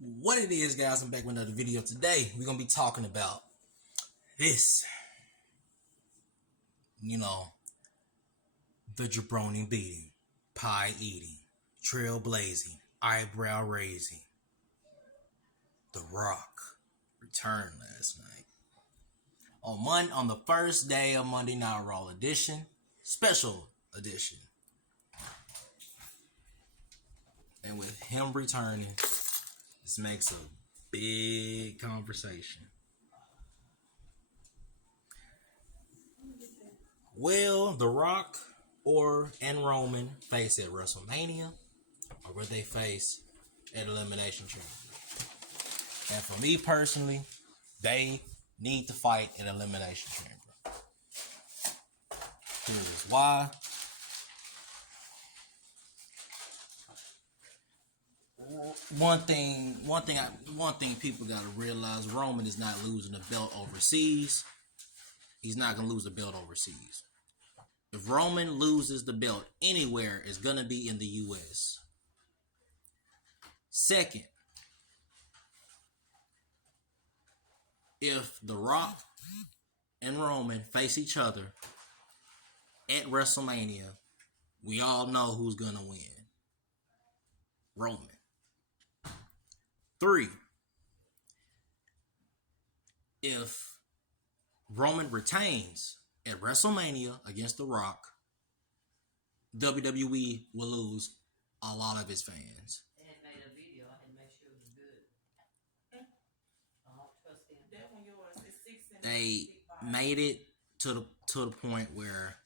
What it is, guys, I'm back with another video. Today we're gonna be talking about this, you know, the jabroni beating, pie eating, trailblazing, eyebrow raising. The Rock returned last night on the first day of Monday Night Raw edition, special edition, and with him returning, this makes a big conversation. Will The Rock and Roman face at WrestleMania, or will they face at Elimination Chamber? And for me personally, they need to fight at Elimination Chamber. Here's why. One thing people gotta realize: Roman is not losing the belt overseas. He's not gonna lose the belt overseas. If Roman loses the belt anywhere, it's gonna be in the U.S. Second, if The Rock and Roman face each other at WrestleMania, we all know who's gonna win. Roman. 3, if Roman retains at WrestleMania against The Rock, WWE will lose a lot of its fans. They had made a video. I had to make sure it was good. I don't trust them. That one yours is 6 They made it to the point where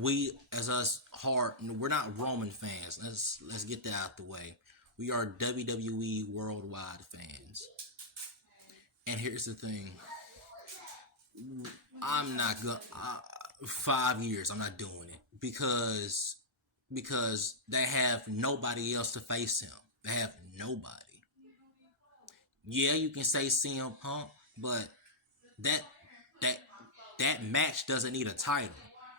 we, as us we're not Roman fans. Let's get that out the way. We are WWE worldwide fans. And here's the thing. I'm not good. 5 years, I'm not doing it because they have nobody else to face him. They have nobody. Yeah, you can say CM Punk, but that match doesn't need a title.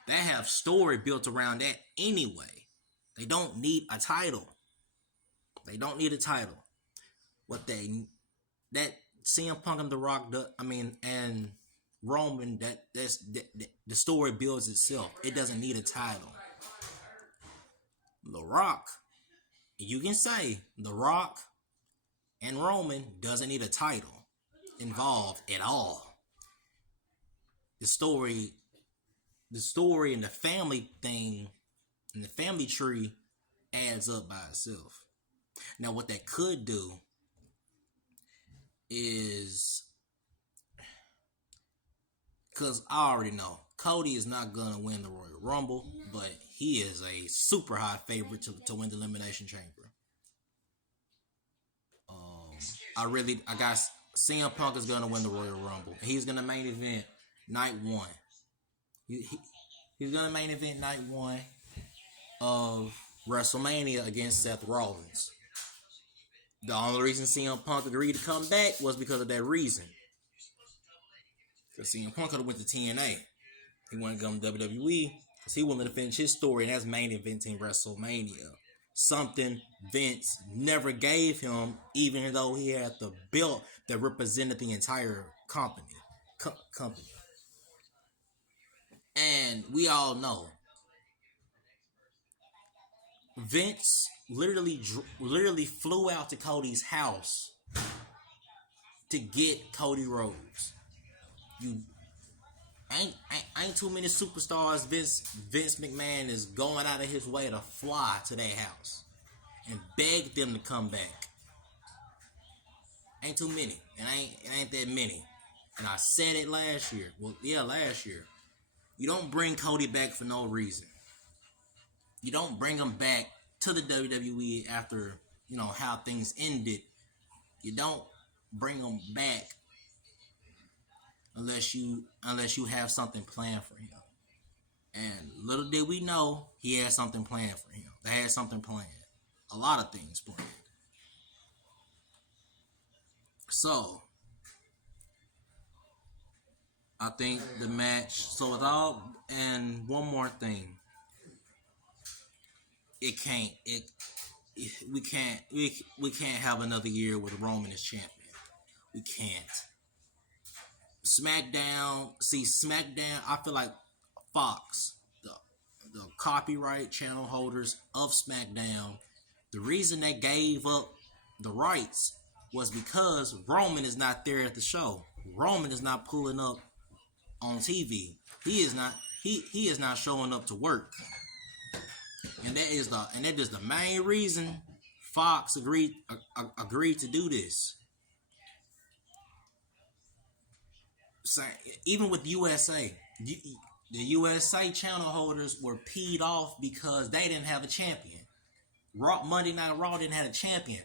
They have story built around that anyway. They don't need a title. They don't need a title. That CM Punk and The Rock, and Roman, the story builds itself. It doesn't need a title. The Rock, you can say The Rock and Roman doesn't need a title involved at all. The story and the family thing and the family tree adds up by itself. Now, what that could do is, because I already know Cody is not going to win the Royal Rumble, but he is a super high favorite to win the Elimination Chamber. I got CM Punk is going to win the Royal Rumble. He's going to main event night 1. He's going to main event night 1 of WrestleMania against Seth Rollins. The only reason CM Punk agreed to come back was because of that reason. Because CM Punk could have went to TNA. He wanted to come to WWE because he wanted to finish his story, and that's main eventing WrestleMania. Something Vince never gave him, even though he had the belt that represented the entire company. And we all know Vince literally flew out to Cody's house to get Cody Rhodes. You ain't too many superstars Vince McMahon is going out of his way to fly to their house and beg them to come back. Ain't too many. It ain't that many. And I said it last year. Last year. You don't bring Cody back for no reason. You don't bring him back to the WWE after, how things ended. You don't bring him back unless you have something planned for him. And little did we know, he had something planned for him. They had something planned. A lot of things planned. So, I think the match, and one more thing. we can't have another year with Roman as champion. We can't. SmackDown. I feel like Fox, the copyright channel holders of SmackDown, the reason they gave up the rights was because Roman is not there at the show. Roman is not pulling up on TV. He is not. He is not showing up to work, and that is the main reason Fox agreed to do this. So, even with USA, the USA channel holders were peed off because they didn't have a champion. Monday Night Raw didn't have a champion.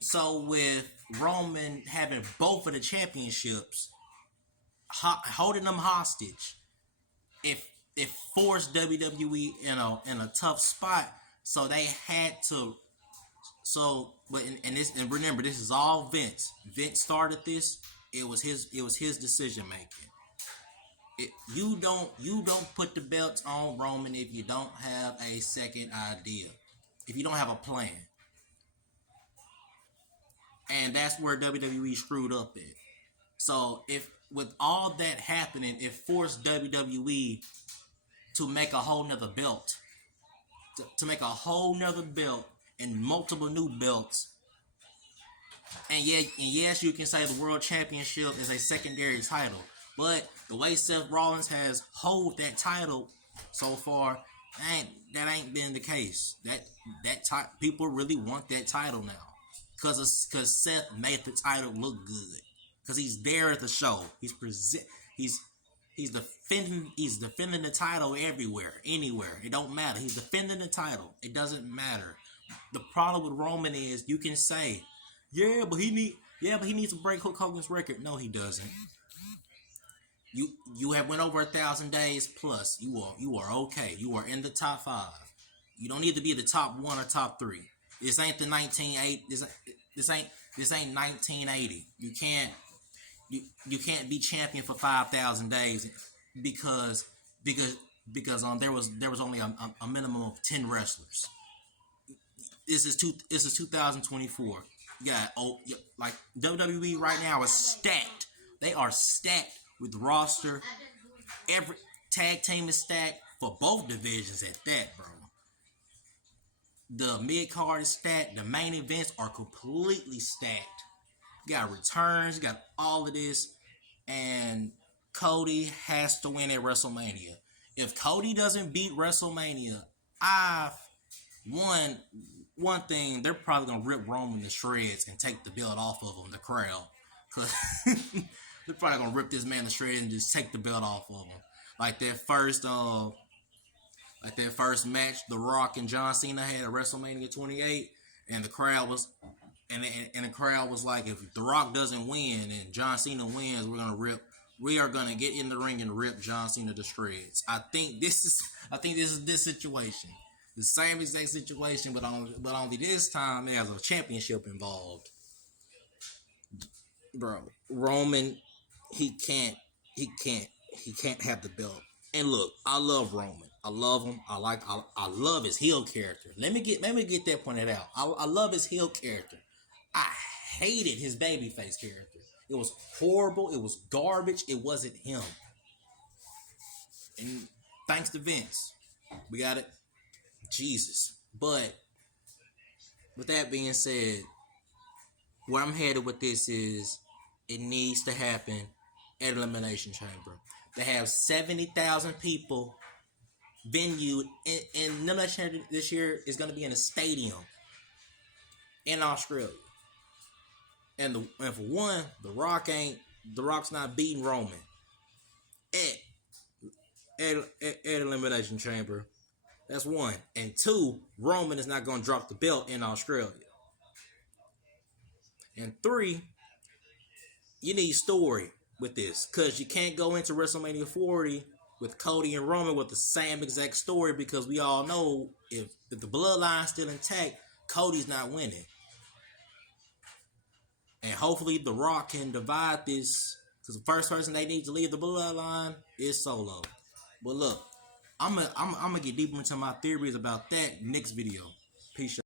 So with Roman having both of the championships, holding them hostage, it forced WWE in a tough spot. So they had to. And remember, this is all Vince. Vince started this. It was his decision making. You don't put the belts on Roman if you don't have a second idea, if you don't have a plan, and that's where WWE screwed up at. So if with all that happening, it forced WWE to make a whole nother belt, to make a whole nother belt and multiple new belts. And yes, you can say the World Championship is a secondary title, but the way Seth Rollins has hold that title so far, that ain't been the case. People really want that title now, cause Seth made the title look good, cause he's there at the show. He's defending the title everywhere, anywhere. It don't matter. He's defending the title. It doesn't matter. The problem with Roman is you can say, but he needs to break Hulk Hogan's record. No, he doesn't. You have went over 1,000 days plus. You are okay. You are in the top 5. You don't need to be the top 1 or top 3. This ain't the 1980. This ain't 1980. You can't be champion for 5,000 days because there was only a minimum of 10 wrestlers. This is 2024. Yeah, like WWE right now is stacked. They are stacked with roster. Every tag team is stacked for both divisions at that, bro. The mid card is stacked. The main events are completely stacked. You got returns. You got all of this, and Cody has to win at WrestleMania. If Cody doesn't beat WrestleMania, one thing, they're probably gonna rip Roman to shreds and take the belt off of him, the crowd, cause they're probably gonna rip this man to shreds and just take the belt off of him. Like that first match The Rock and John Cena had at WrestleMania 28, and the crowd was like, if The Rock doesn't win and John Cena wins, we are gonna get in the ring and rip John Cena to shreds. I think this is this situation. The same exact situation, but only this time there's a championship involved. Bro, Roman, he can't have the belt. And look, I love Roman. I love him. I love his heel character. Let me get that pointed out. I love his heel character. I hated his babyface character. It was horrible. It was garbage. It wasn't him. And thanks to Vince, we got it. Jesus. But with that being said, where I'm headed with this is it needs to happen at Elimination Chamber. They have 70,000 people venue in Elimination Chamber this year is going to be in a stadium in Australia. And for one, The Rock's not beating Roman at Elimination Chamber. That's one. And two, Roman is not going to drop the belt in Australia. And three, you need story with this, because you can't go into WrestleMania 40 with Cody and Roman with the same exact story, because we all know if the bloodline's still intact, Cody's not winning. And hopefully The Rock can divide this, because the first person they need to leave the bloodline is Solo. But look, I'm gonna get deeper into my theories about that next video. Peace out.